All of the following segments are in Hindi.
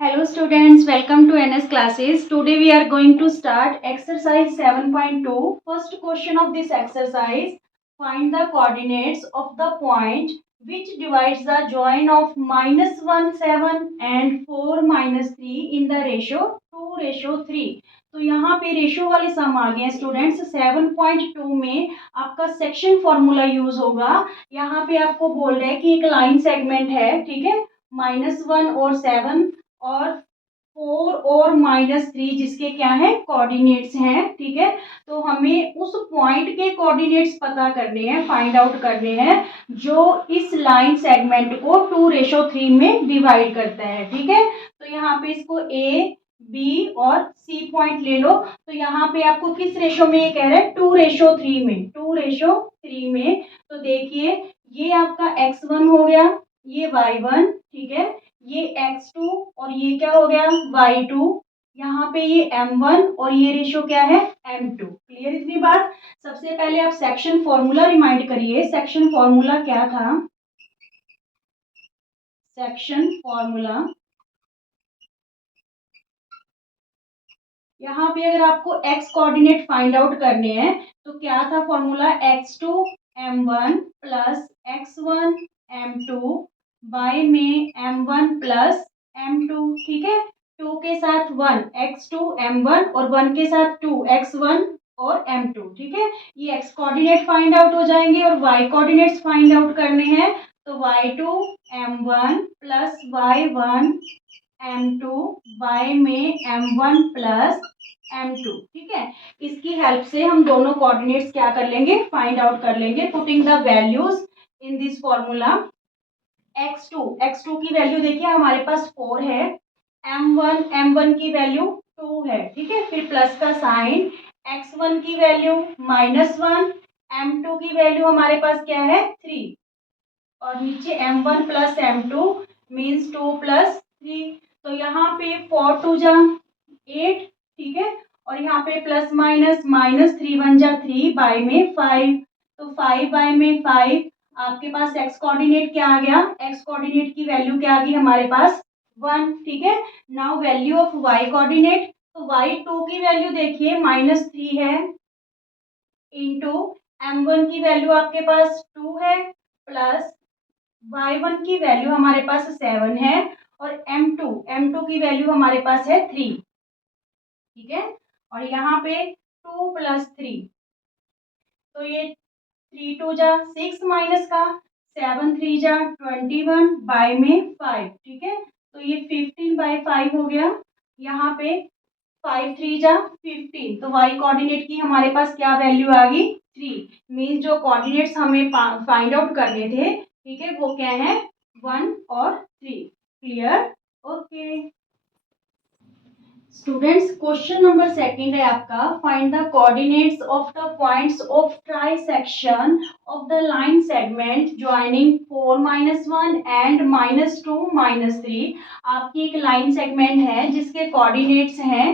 Hello students, welcome to NS classes. Today we are going to start exercise 7.2. First question of this exercise, find the coordinates of the point which divides the join of -1 7 and 4 -3 in the ratio 2:3. तो यहाँ पे रेशियो वाले सम आ गए हैं स्टूडेंट्स। 7.2 में आपका सेक्शन फॉर्मूला यूज होगा। यहाँ पे आपको बोल रहा है कि एक लाइन सेगमेंट है, ठीक है, -1 और 7 और 4 और -3 जिसके क्या है कोऑर्डिनेट्स हैं, ठीक है। तो हमें उस पॉइंट के कोऑर्डिनेट्स पता करने हैं, फाइंड आउट करने हैं जो इस लाइन सेगमेंट को 2:3 में डिवाइड करता है, ठीक है। तो यहाँ पे इसको ए बी और सी पॉइंट ले लो। तो यहाँ पे आपको किस रेशो में ये कह रहा है 2:3 में, 2:3 में। तो देखिए ये आपका x1 हो गया, ये y1, ठीक है, ये x2 और ये क्या हो गया y2। यहाँ पे ये m1 और ये रेशियो क्या है m2। क्लियर इतनी बात। सबसे पहले आप सेक्शन फॉर्मूला रिमाइंड करिए। सेक्शन फॉर्मूला क्या था? सेक्शन फॉर्मूला, यहाँ पे अगर आपको x कोऑर्डिनेट फाइंड आउट करने हैं तो क्या था formula? x2 m1 plus x1 m2 bye में m1 प्लस m2, ठीक है। 2 के साथ 1 x2 m1 और 1 के साथ 2 x1 और m2, ठीक है। ये x कोऑर्डिनेट फाइंड आउट हो जाएंगे और y कोऑर्डिनेट्स फाइंड आउट करने हैं। तो y2 m1 plus y1 m2 bye में m1 प्लस m2, ठीक है। इसकी हेल्प से हम दोनों कोऑर्डिनेट्स क्या कर लेंगे, फाइंड आउट कर लेंगे, putting the values in this formula. x2 की वैल्यू देखिए हमारे पास 4 है, m1 की वैल्यू 2 है, ठीक है। फिर प्लस का साइन, x1 की वैल्यू -1, m2 की वैल्यू हमारे पास क्या है 3 और नीचे m1 plus m2 means 2 plus 3। तो यहाँ पे 4 2 जा 8, ठीक है, और यहाँ पे प्लस माइनस -3 1 जा 3 बाय में 5। तो 5 बाय में 5 आपके पास x कोऑर्डिनेट क्या आ गया? x कोऑर्डिनेट की वैल्यू क्या आ गई हमारे पास 1, ठीक है। Now value of y coordinate, तो y2 की वैल्यू देखिए -3 है इंटू m1 की वैल्यू आपके पास 2 है प्लस y1 की वैल्यू हमारे पास 7 है और m2 की वैल्यू हमारे पास है 3, ठीक है। और यहाँ पे 2 प्लस 3, तो ये 3 2 जा 6 माइनस का 7 3 जा 21 बाय में 5, ठीक है। तो ये 15 बाय 5 हो गया। यहाँ पे 5 3 जा 15, तो y कोऑर्डिनेट की हमारे पास क्या वैल्यू आ गई 3। मीन्स जो कोऑर्डिनेट्स हमें फाइंड आउट करने थे, ठीक है, वो क्या है 1 और 3। Clear? Okay students, question number second है आपका, find the coordinates of the points of trisection of the line segment joining 4 -1 and -2 -3। आपकी एक लाइन सेगमेंट है जिसके कोऑर्डिनेट्स हैं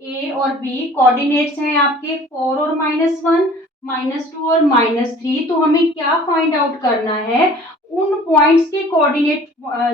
ए और बी। कोऑर्डिनेट्स हैं आपके 4 और -1, -2 और -3। तो हमें क्या फाइंड आउट करना है? उन पॉइंट्स के कोऑर्डिनेट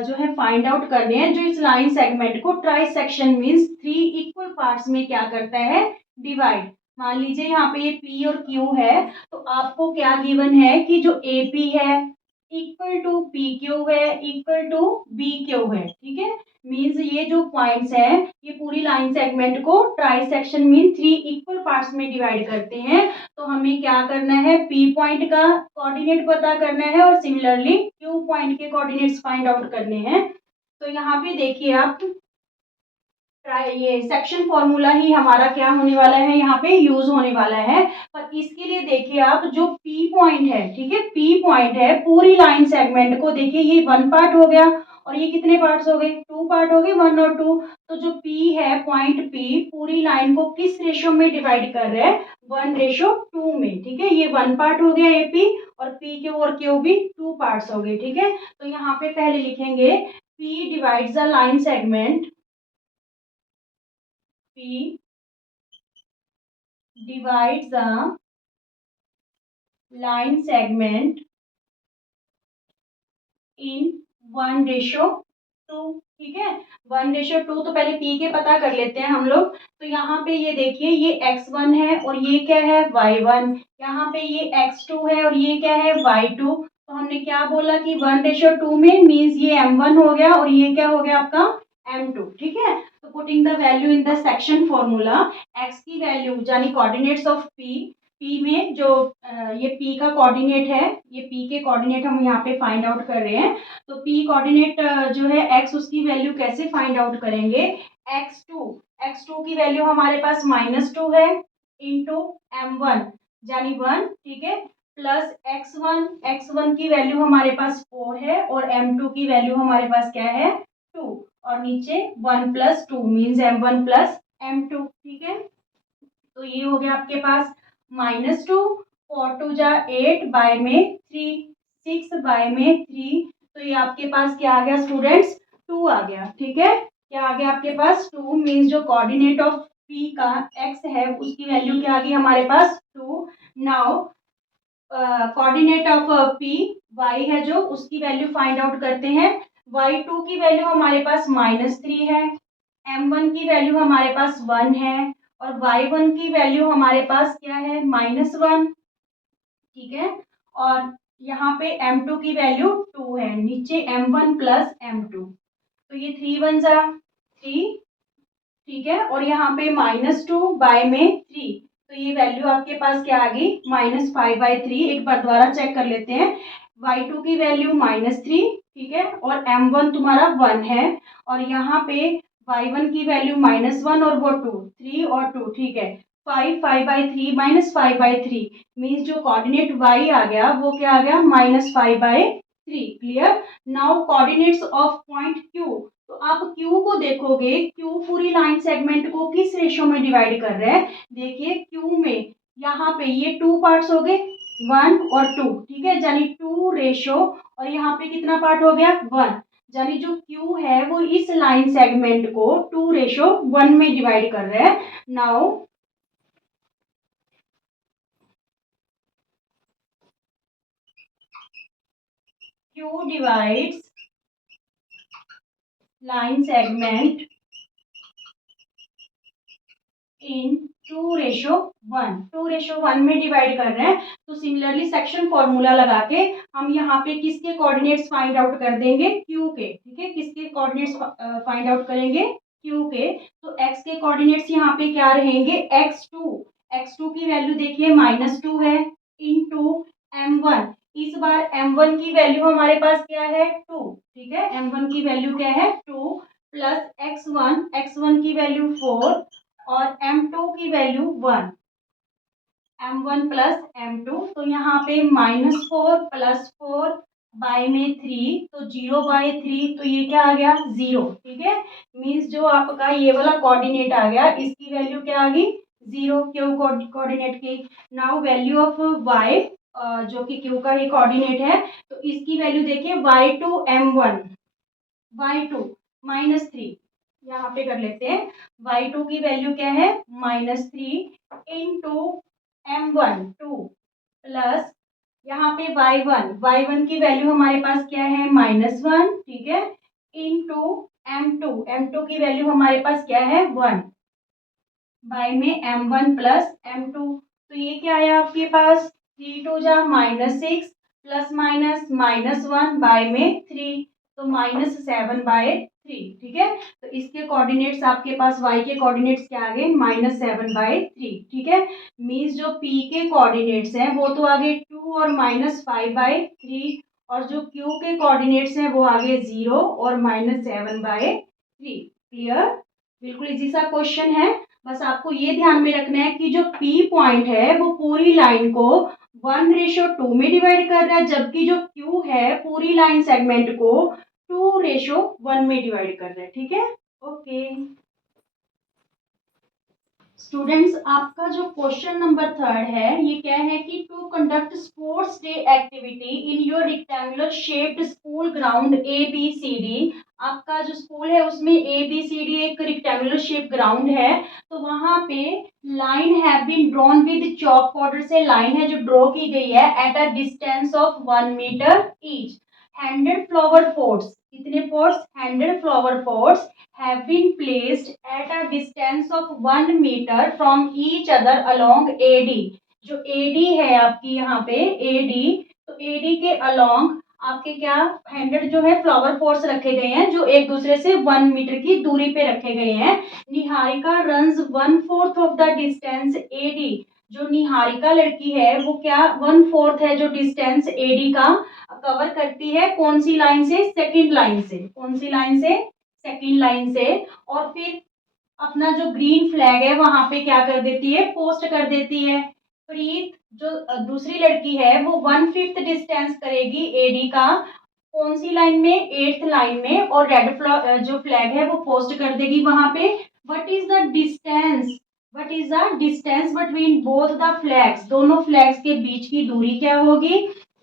जो है फाइंड आउट करने हैं जो इस लाइन सेगमेंट को ट्राइसेक्शन मींस 3 इक्वल पार्ट्स में क्या करता है डिवाइड। मान लीजिए यहाँ पे ये P और Q है, तो आपको क्या गिवन है कि जो AP है इक्वल टू PQ है इक्वल टू BQ है, ठीक है। मींस ये जो पॉइंट्स हैं ये पूरी लाइन सेगमेंट को ट्राइसेक्शन मीन 3 इक्वल पार्ट्स में डिवाइड करते हैं। तो हमें क्या करना है P पॉइंट का कोऑर्डिनेट पता करना है और सिमिलरली Q पॉइंट के कोऑर्डिनेट्स फाइंड आउट करने हैं। तो यहाँ पे देखिए आप ये सेक्शन फॉर्मूला ही हमारा क्या होने वाला है, यहाँ पे यूज होने वाला है। पर इसके लिए देखिए आप जो P पॉइंट है, ठीक है, P पॉइंट है पूरी लाइन सेगमेंट को देखिए ये 1 पार्ट हो गया और ये कितने पार्ट्स हो गए 2 पार्ट हो गए 1 और 2। तो जो P है पॉइंट P पूरी लाइन को किस रेशो में डिवाइड कर रहा है 1:2 में, ठीक है। ये 1 पार्ट हो गया AP और PQ और Q भी 2 पार्ट्स हो गए, ठीक है। तो यहाँ पे पहले लिखेंगे P divides the line segment, P divides the line segment in 1:2, two, ठीक है। 1:2 तो पहले पी के पता कर लेते हैं हम लोग। तो यहाँ पे ये देखिए, ये x1 है और ये क्या है y1, यहाँ पे ये x2 है और ये क्या है y2। तो हमने क्या बोला कि 1:2 में मीन्स ये m1 हो गया और ये क्या हो गया आपका m2, ठीक है। तो putting the value in the section formula, x की वैल्यू यानी कोऑर्डिनेट्स ऑफ p में जो ये p का कोऑर्डिनेट है, ये p के कोऑर्डिनेट हम यहाँ पे फाइंड आउट कर रहे हैं। तो p कोऑर्डिनेट जो है x, उसकी वैल्यू कैसे फाइंड आउट करेंगे, x2 की वैल्यू हमारे पास -2 है इंटू m1 यानी 1, ठीक है, प्लस x1 की वैल्यू हमारे पास 4 है और m2 की वैल्यू हमारे पास क्या है 2, और नीचे 1 + 2 मीन्स m1 + m2, ठीक है। तो ये हो गया आपके पास -2, 4 × 2 = 8 बाय में 3, 6 बाय में 3। तो ये आपके पास क्या आ गया स्टूडेंट्स, 2 आ गया, ठीक है। क्या आ गया आपके पास 2, मीन्स जो कोऑर्डिनेट ऑफ p का x है उसकी वैल्यू क्या आ गई हमारे पास 2। Now coordinate of p y है जो, उसकी वैल्यू फाइंड आउट करते हैं। y2 की वैल्यू हमारे पास -3 है, m1 की वैल्यू हमारे पास 1 है और y1 की वैल्यू हमारे पास क्या है -1, ठीक है। और यहाँ पे m2 की वैल्यू 2 है, नीचे m1 + m2। तो ये 3 × 1 = 3, ठीक है। और यहाँ पे -2 बाय में 3, तो ये वैल्यू आपके पास क्या आ गई -5/3। एक बार दोबारा चेक कर लेते हैं। y2 की वैल्यू -3, ठीक है, और m1 तुम्हारा 1 है और यहाँ पे y1 की वैल्यू -1 और वो 2, 3 और 2, ठीक है। 5/3 -5/3 मीन्स जो कोऑर्डिनेट y आ गया वो क्या आ गया -5/3। Clear. Now coordinates of point Q। तो आप Q को देखोगे, Q पूरी लाइन सेगमेंट को किस रेशो में डिवाइड कर रहे हैं। देखिए Q में यहाँ पे ये 2 पार्ट्स हो गए, 1 और 2, ठीक है, यानी 2 रेशो, और यहाँ पे कितना पार्ट हो गया 1, यानी जो Q है वो इस लाइन सेगमेंट को 2:1 में डिवाइड कर रहे हैं। Now Q divides line segment इन 2:1, 2:1 में डिवाइड कर रहे हैं। तो सिमिलरली सेक्शन फॉर्मूला लगा के हम यहाँ पे किसके कोऑर्डिनेट्स फाइंड आउट कर देंगे Q के, ठीक है। किसके कोऑर्डिनेट्स फाइंड आउट करेंगे Q के। तो x के कोऑर्डिनेट्स यहाँ पे क्या रहेंगे x2 की वैल्यू देखिए -2 है इनटू m1। इस बार m1 की वैल्यू हमारे पास क्या है 2, ठीक है, m1 की वैल्यू क्या है 2 प्लस x1 की वैल्यू 4 और m2 की वैल्यू 1, m1 + m2। तो यहाँ पे -4 + 4 बाय में 3, तो 0/3, तो ये क्या आ गया 0, ठीक है। मीन्स जो आपका ये वाला कोऑर्डिनेट आ गया इसकी वैल्यू क्या आ गई 0, क्यू कोऑर्डिनेट की। नाउ वैल्यू ऑफ y जो कि क्यू का ही कोऑर्डिनेट है, तो इसकी वैल्यू देखिए y2 m1, y2 -3, यहाँ पे कर लेते हैं। y2 की वैल्यू क्या है -3 इंटू m1 2 प्लस यहाँ पे y1 की वैल्यू हमारे पास क्या है -1, ठीक है, इंटू m2 की वैल्यू हमारे पास क्या है 1 बाय में m1 + m2। तो ये क्या है आपके पास 3 × 2 = -6 प्लस माइनस -1 बाय में 3, तो -7/3, ठीक है। तो इसके कोऑर्डिनेट्स आपके पास y के कोऑर्डिनेट्स क्या आ गए -7/3, ठीक है। मीन्स जो p के कोऑर्डिनेट्स हैं वो तो आ गए 2 और -5/3, और जो q के कोऑर्डिनेट्स हैं वो आ गए 0 और -7/3। क्लियर। बिल्कुल इजी सा क्वेश्चन है। बस आपको ये ध्यान में रखना है कि जो P पॉइंट है वो पूरी लाइन को 1:2 में डिवाइड कर रहा है, जबकि जो Q है पूरी लाइन सेगमेंट को 2:1 में डिवाइड कर रहा है, ठीक है। ओके स्टूडेंट्स, आपका जो क्वेश्चन नंबर 3 है ये क्या है कि to conduct sports day activity in your rectangular shaped school ground ABCD। आपका जो स्कूल है उसमें ABCD एक रेक्टेंगुलर शेप ग्राउंड है। तो वहां पे line have been drawn with chalk powder से लाइन है जो ड्रॉ की गई है at a distance of 1 metre each. Hundred flower pots, कितने pots, 100 flower pots have been placed at a distance of 1 metre from each other along AD. जो एडी है आपकी यहाँ पे एडी, तो एडी के अलोंग आपके क्या 100 जो है फ्लावर पॉट्स रखे गए हैं जो एक दूसरे से 1 मीटर की दूरी पे रखे गए हैं। Niharika runs 1/4 of the distance AD. जो निहारिका लड़की है वो क्या 1/4 है जो डिस्टेंस एडी का कवर करती है, कौन सी लाइन से, सेकंड लाइन से, कौन सी लाइन से, सेकंड लाइन से। और फिर अपना जो ग्रीन फ्लैग है वहां पे क्या कर देती है, पोस्ट कर देती है। प्रीत जो दूसरी लड़की है वो 1/5 डिस्टेंस करेगी एडी का, कौन सी लाइन में, 8th लाइन में, और रेड जो फ्लैग है वो पोस्ट कर देगी वहां पे। What is the distance, what is the distance between both the flags, दोनों फ्लैग्स के बीच की दूरी क्या होगी।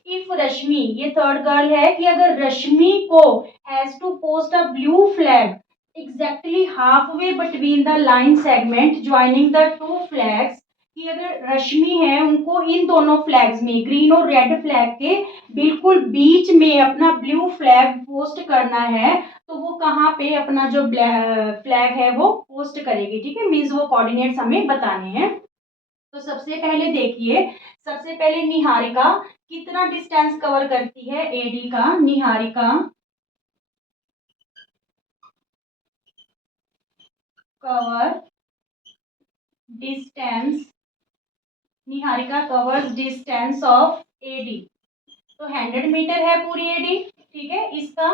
इफ रश्मि, ये थर्ड गर्ल है कि अगर रश्मि को has to post a blue flag exactly half way between the line segment joining the two flags, कि अगर रश्मि है उनको इन दोनों फ्लैग्स में, ग्रीन और रेड फ्लैग के बिल्कुल बीच में अपना ब्लू फ्लैग पोस्ट करना है, तो वो कहाँ पे अपना जो फ्लैग है वो पोस्ट करेगी। ठीक है, मीन्स वो कोऑर्डिनेट्स हमें बताने हैं। तो सबसे पहले देखिए, सबसे पहले निहारिका कितना डिस्टेंस कवर करती है एडी का। Niharika cover distance, Niharika covers distance of AD, तो 100 मीटर है पूरी एडी, ठीक है, इसका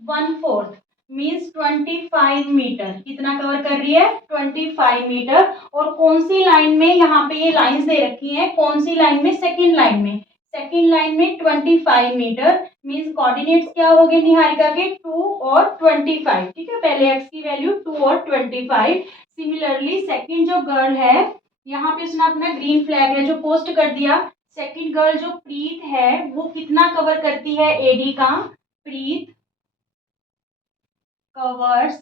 1/4 मीन्स 25 मीटर, कितना कवर कर रही है, 25 मीटर। और कौन सी लाइन में, यहाँ पे ये लाइंस दे रखी हैं, कौन सी लाइन में, सेकंड लाइन में, सेकंड लाइन में 25 मीटर मीन्स कोऑर्डिनेट्स क्या हो गए निहारिका के 2 और 25। ठीक है, पहले एक्स की वैल्यू 2 और 25। सिमिलरली सेकंड जो गर्ल है, यहाँ पे उसने अपना ग्रीन फ्लैग है जो पोस्ट कर दिया। सेकंड गर्ल जो प्रीत है वो कितना कवर करती है एडी का, Preet covers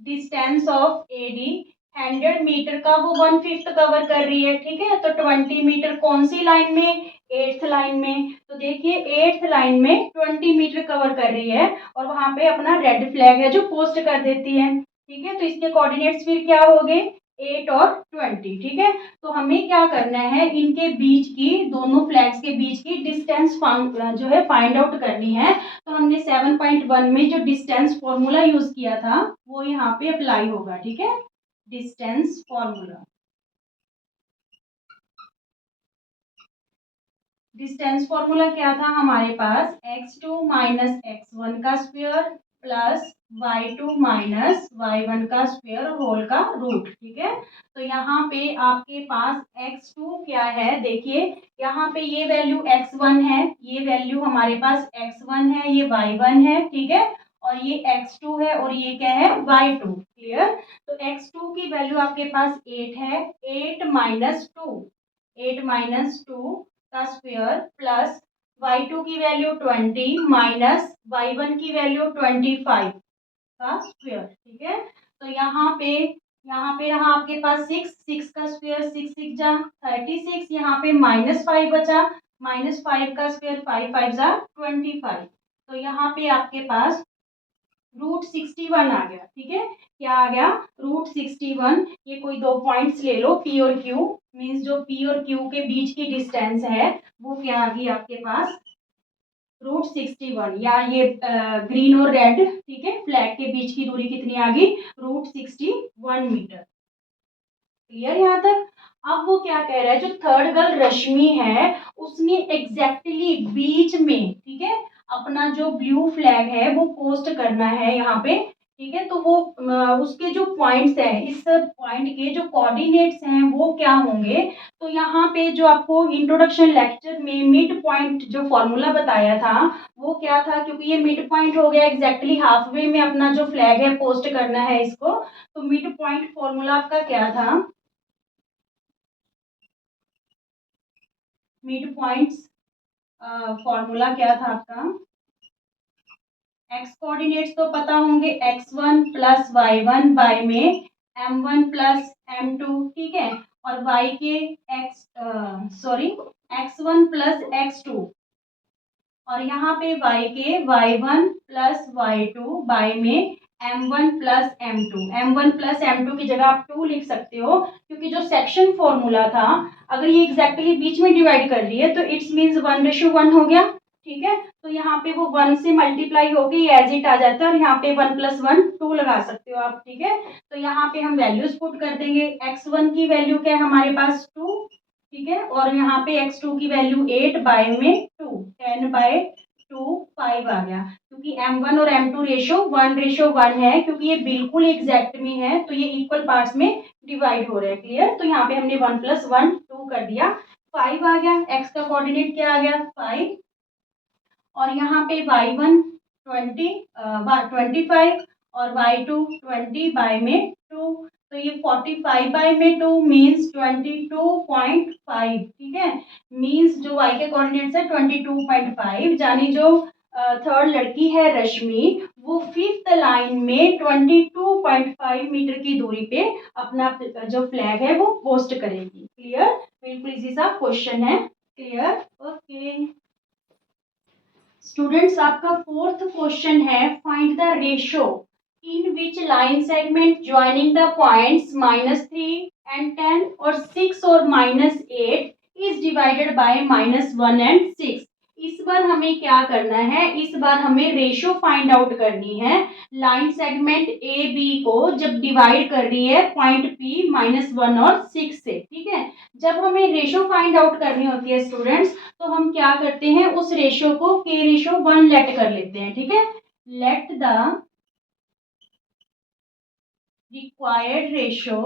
distance of AD 100 metre का वो 1/5 कवर कर रही है। ठीक है, तो 20 मीटर कौन सी लाइन में, 8th लाइन में, तो देखिए 8th लाइन में 20 मीटर कवर कर रही है और वहां पे अपना रेड फ्लैग है जो पोस्ट कर देती है। ठीक है, तो इसके कोऑर्डिनेट्स फिर क्या हो गए, 8 और 20। ठीक है, तो हमें क्या करना है, इनके बीच की, दोनों फ्लैग्स के बीच की डिस्टेंस जो है फाइंड आउट करनी है। तो हमने 7.1 में जो डिस्टेंस फॉर्मूला यूज किया था वो यहाँ पे अप्लाई होगा। ठीक है, डिस्टेंस फॉर्मूला, डिस्टेंस फॉर्मूला क्या था हमारे पास, x2 माइनस x1 का square plus y2 minus y1 का स्क्वायर होल का रूट। ठीक है, तो यहाँ पे आपके पास x2 क्या है, देखिए यहाँ पे ये वैल्यू x1 है, ये वैल्यू हमारे पास x1 है, ये y1 है। ठीक है, और ये x2 है और ये क्या है y2। क्लियर, तो x2 की वैल्यू आपके पास 8 है, 8 - 2 का स्क्वायर प्लस y2 की वैल्यू 20 माइनस y1 की वैल्यू 25 का स्क्वायर। ठीक है, तो यहाँ पे रहा आपके पास 6, 6 का स्क्वायर 6 6 जा 36, यहाँ पे -5 बचा, -5 का स्क्वायर 5 5 जा 25। तो यहाँ पे आपके पास √61 आ गया। ठीक है, क्या आ गया, √61। ये कोई दो पॉइंट्स ले लो P और Q, मीन्स जो P और Q के बीच की डिस्टेंस है वो क्या आ गई आपके पास, √61, या ये ग्रीन और रेड, ठीक है, फ्लैग के बीच की दूरी कितनी आ गई, √61 मीटर। क्लियर यहाँ तक। अब वो क्या कह रहा है, जो थर्ड गर्ल रश्मि है उसने एग्जैक्टली बीच में, ठीक है, अपना जो ब्लू फ्लैग है वो पोस्ट करना है यहाँ पे। ठीक है, तो वो उसके जो पॉइंट्स है, इस पॉइंट के जो कोऑर्डिनेट्स हैं वो क्या होंगे। तो यहाँ पे जो आपको इंट्रोडक्शन लेक्चर में मिड पॉइंट जो फॉर्मूला बताया था वो क्या था, क्योंकि ये मिड पॉइंट हो गया, एग्जैक्टली हाफ वे में अपना जो फ्लैग है पोस्ट करना है इसको, तो मिड पॉइंट फॉर्मूला आपका क्या था, मिड पॉइंट्स फॉर्मूला क्या था आपका, एक्स कोऑर्डिनेट्स तो पता होंगे, x1 प्लस y1 y में m1 प्लस m2। ठीक है, और y के x, x1 प्लस x2 और यहाँ पे y के y1 प्लस y2 बाय में m1 plus m2, m1 plus m2 की जगह आप 2 लिख सकते हो, क्योंकि जो सेक्शन फॉर्मूला था अगर ये एग्जैक्टली बीच में डिवाइड कर रही है तो इट्स मीन्स 1:1 हो गया। ठीक है, तो यहाँ पे वो 1 से मल्टीप्लाई होगी, एज इट आ जाता है, और यहाँ पे 1 + 1 2 लगा सकते हो आप। ठीक है, तो यहाँ पे हम वैल्यूज पुट कर देंगे। x1 की वैल्यू क्या है हमारे पास 2। ठीक है, और यहाँ पे x2 की वैल्यू 8 बाय में 2 10/2 5 आ गया, क्योंकि m1 और m2 रेशो 1:1 है, क्योंकि ये बिल्कुल एग्जैक्ट में है तो ये इक्वल पार्ट्स में डिवाइड हो रहे हैं। क्लियर, तो यहाँ पे हमने 1 + 1 2 कर दिया, 5 आ गया। x का कोऑर्डिनेट क्या आ गया 5, और यहाँ पे y1 25 और y2 20 बाय में 2, तो ये 45 बाय में 2 मीन्स 22.5। ठीक है, मीन्स जो y के कोऑर्डिनेट्स है 22.5, यानी जो थर्ड लड़की है रश्मि, वो 5th लाइन में 22.5 मीटर की दूरी पे अपना जो फ्लैग है वो पोस्ट करेगी। क्लियर, बिल्कुल इजी सा क्वेश्चन है। क्लियर, ओके स्टूडेंट्स, आपका फोर्थ क्वेश्चन है, find the ratio in which line segment joining the points -3 and 10 और 6 और -8 इज डिवाइडेड बाय -1 and 6। इस बार हमें क्या करना है, इस बार हमें रेशो फाइंड आउट करनी है लाइन सेगमेंट ए बी को जब डिवाइड कर रही है पॉइंट पी -1 और 6 से। ठीक है, जब हमें रेशो फाइंड आउट करनी होती है स्टूडेंट्स, तो हम क्या करते हैं, उस रेशो को k रेशो 1 लेट कर लेते हैं। ठीक है, let the required ratio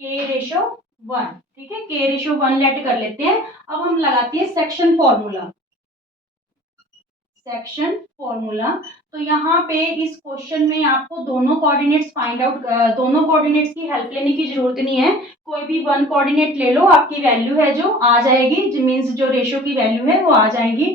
k ratio 1। ठीक है, k रेशो 1 लेट कर लेते हैं। अब हम लगाते हैं सेक्शन फॉर्मूला। सेक्शन फॉर्मूला, तो यहाँ पे इस क्वेश्चन में आपको दोनों कोऑर्डिनेट्स फाइंड आउट, दोनों कोऑर्डिनेट्स की हेल्प लेने की जरूरत नहीं है, कोई भी वन कोऑर्डिनेट ले लो, आपकी वैल्यू है जो आ जाएगी, मीन्स जो रेशो की वैल्यू है वो आ जाएगी।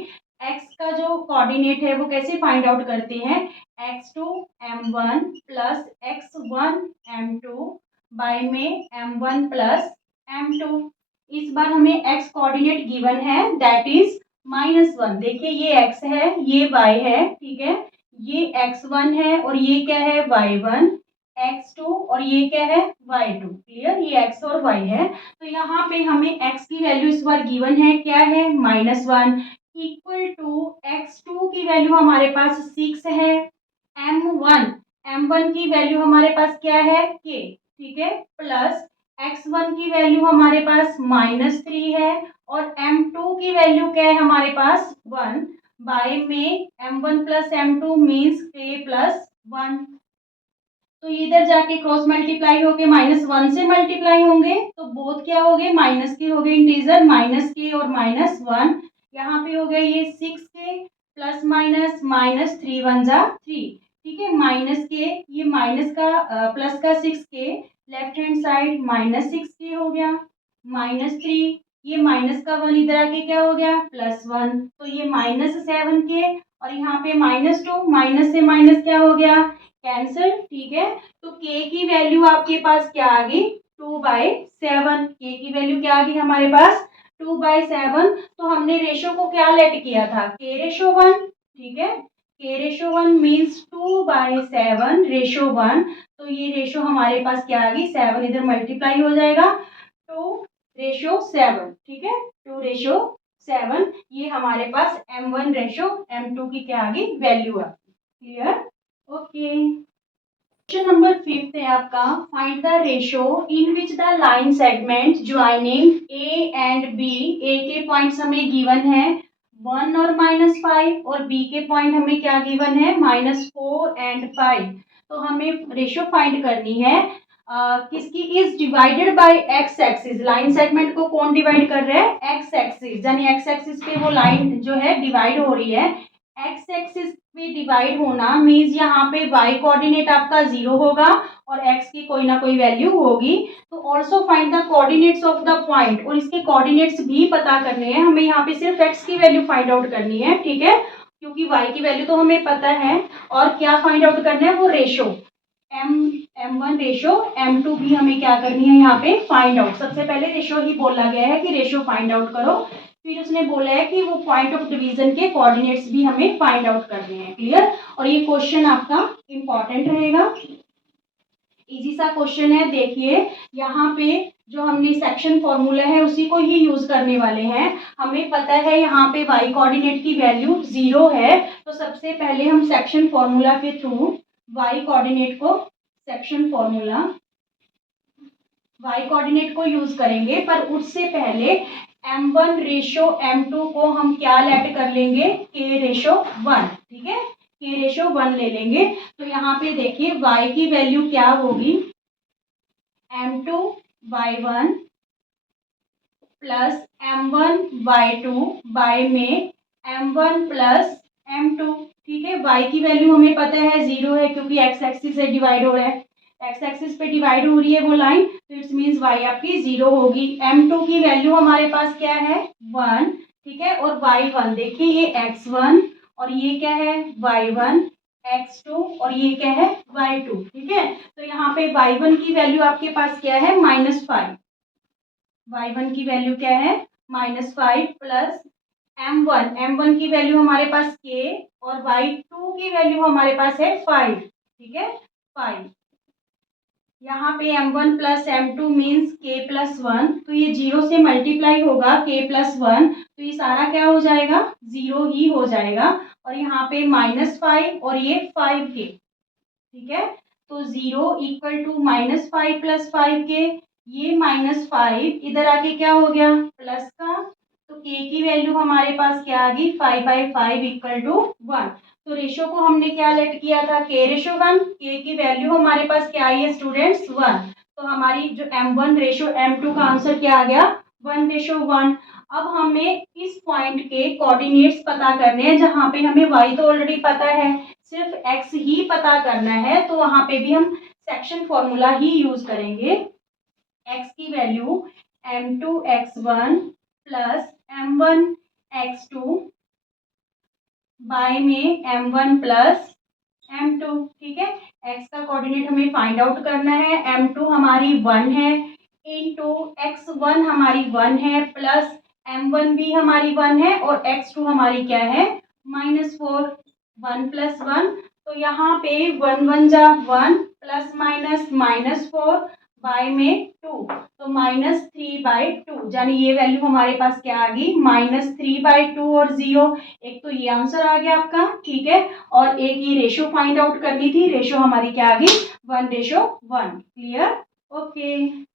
एक्स का जो कोऑर्डिनेट है वो कैसे फाइंड आउट करते हैं, x2 m1 plus x1 m2 bye में m1 प्लस m2। इस बार हमें x कोऑर्डिनेट गिवन है, दैट इज -1। देखिए ये x है, ये y है। ठीक है, ये x1 है और ये क्या है y1, x2 और ये क्या है y2। क्लियर, ये x और y है। तो यहाँ पे हमें x की वैल्यू इस बार गिवन है, क्या है -1, इक्वल टू x2 की वैल्यू हमारे पास 6 है, m1 की वैल्यू हमारे पास क्या है k। ठीक है, प्लस x1 की वैल्यू हमारे पास -3 है, और m2 की वैल्यू क्या है हमारे पास 1 बाय में m1 plus m2 means k plus 1। तो इधर जाके क्रॉस मल्टीप्लाई होके -1 से मल्टीप्लाई होंगे, तो बोथ क्या हो गए माइनस के हो गए, इंटीजर -k और -1। यहाँ पे हो गए ये 6k प्लस -3 1 जा 3। ठीक है, -k, ये माइनस का प्लस का 6k, left hand side -6k हो गया, -3, ये माइनस का 1 इधर आके क्या हो गया +1, तो ये -7k, और यहाँ पे -2, माइनस से माइनस क्या हो गया कैंसिल। ठीक है, तो k की वैल्यू आपके पास क्या आ गई 2/7। k की वैल्यू क्या आ गई हमारे पास 2/7। तो हमने रेशो को क्या लेट किया था k रेशो 1। ठीक है, k रेशो 1 मीन्स 2/7 रेशो 1। तो ये रेशो हमारे पास क्या आ गई 7, इधर मल्टीप्लाई हो जाएगा 2/7। ठीक है, 2/7, ये हमारे पास m1 रेशो m2 की क्या आ गई वैल्यू आ गई। क्लियर, ओके क्वेश्चन नंबर 5 है आपका, find the ratio in which the line segment joining A and B, A के पॉइंट्स हमें गिवन है 1 और -5, और बी के पॉइंट हमें क्या गिवन है -4 and 5। तो हमें रेशो फाइंड करनी है किसकी, is divided by x axis. Line segment को कौन डिवाइड कर रहा है एक्स एक्सिस, यानी एक्स एक्सिस पे वो लाइन जो है डिवाइड हो रही है। एक्स एक्सिस पे डिवाइड होना मीन्स यहाँ पे y कोऑर्डिनेट आपका 0 होगा और x की कोई ना कोई वैल्यू होगी। तो also find the coordinates of the point, और इसके कोऑर्डिनेट्स भी पता करने हैं हमें, यहाँ पे सिर्फ x की वैल्यू फाइंड आउट करनी है। ठीक है, क्योंकि y की वैल्यू तो हमें पता है, और क्या फाइंड आउट करना है वो रेशो M1 रेशो M2 भी हमें क्या करनी है यहाँ पे फाइंड आउट। सबसे पहले रेशो ही बोला गया है कि रेशो फाइंड आउट करो, फिर उसने बोला है कि वो पॉइंट ऑफ डिवीजन के कोऑर्डिनेट्स भी हमें फाइंड आउट करने हैं। क्लियर। और ये क्वेश्चन आपका इंपॉर्टेंट रहेगा, इजी सा क्वेश्चन है। देखिए यहाँ पे जो हमने सेक्शन फॉर्मूला है उसी को ही यूज करने वाले हैं। हमें पता है यहाँ पे y कोऑर्डिनेट की वैल्यू 0 है, तो सबसे पहले हम सेक्शन फॉर्मूला के थ्रू y कोऑर्डिनेट को y कोऑर्डिनेट को यूज करेंगे। पर उससे पहले m1 रेशो m2 को हम क्या लेट कर लेंगे, k रेशो 1। ठीक है, k रेशो 1 ले लेंगे। तो यहाँ पे देखिए y की वैल्यू क्या होगी, m2 y1 plus m1 y2 bye में m1 प्लस m2। ठीक है, y की वैल्यू हमें पता है 0 है क्योंकि x एक्सिस से डिवाइड हो रहा है, x एक्सिस पे डिवाइड हो रही है वो लाइन, तो इट्स मीन्स y आपकी 0 होगी। m2 की वैल्यू हमारे पास क्या है 1। ठीक है, और y1 देखिए ये x1 और ये क्या है y1, x2 और ये क्या है y2। ठीक है, तो यहाँ पे y1 की वैल्यू आपके पास क्या है -5, y1 की वैल्यू क्या है -5 प्लस m1 की वैल्यू हमारे पास k और y2 की वैल्यू हमारे पास है 5। ठीक है 5, यहाँ पे m1 plus m2 means k plus 1, तो ये 0 से मल्टीप्लाई होगा k प्लस 1, तो ये सारा क्या हो जाएगा 0 ही हो जाएगा। और यहाँ पे -5 और ये 5k। ठीक है, तो 0 इक्वल टू -5 प्लस 5k, ये -5 इधर आके क्या हो गया प्लस का, तो k की वैल्यू हमारे पास क्या आ गई 5/5 इक्वल टू 1। तो रेशो को हमने क्या लेट किया था k रेशो 1, k की वैल्यू हमारे पास क्या आई है स्टूडेंट्स 1। तो हमारी जो m1 रेशो m2 का आंसर क्या आ गया 1 रेशो 1। अब हमें इस पॉइंट के कोऑर्डिनेट्स पता करने हैं, जहाँ पे हमें y तो ऑलरेडी पता है, सिर्फ x ही पता करना है। तो वहां पे भी हम सेक्शन फॉर्मूला ही यूज करेंगे। x की value m2 x1 plus m1 x2 by में m1 प्लस m2। ठीक है, x का कोऑर्डिनेट हमें फाइंड आउट करना है, m2 हमारी 1 है इनटू x1 हमारी 1 है प्लस m1 भी हमारी 1 है और x2 हमारी क्या है -4, 1 प्लस 1, तो यहाँ पे 1 1 जा 1 प्लस माइनस -4 बाय में 2, तो -3/2, यानी ये वैल्यू हमारे पास क्या आ गई -3/2 और 0। एक तो ये आंसर आ गया आपका। ठीक है, और एक ये रेशो फाइंड आउट करनी थी, रेशो हमारी क्या आ गई 1 रेशो 1। Clear, okay.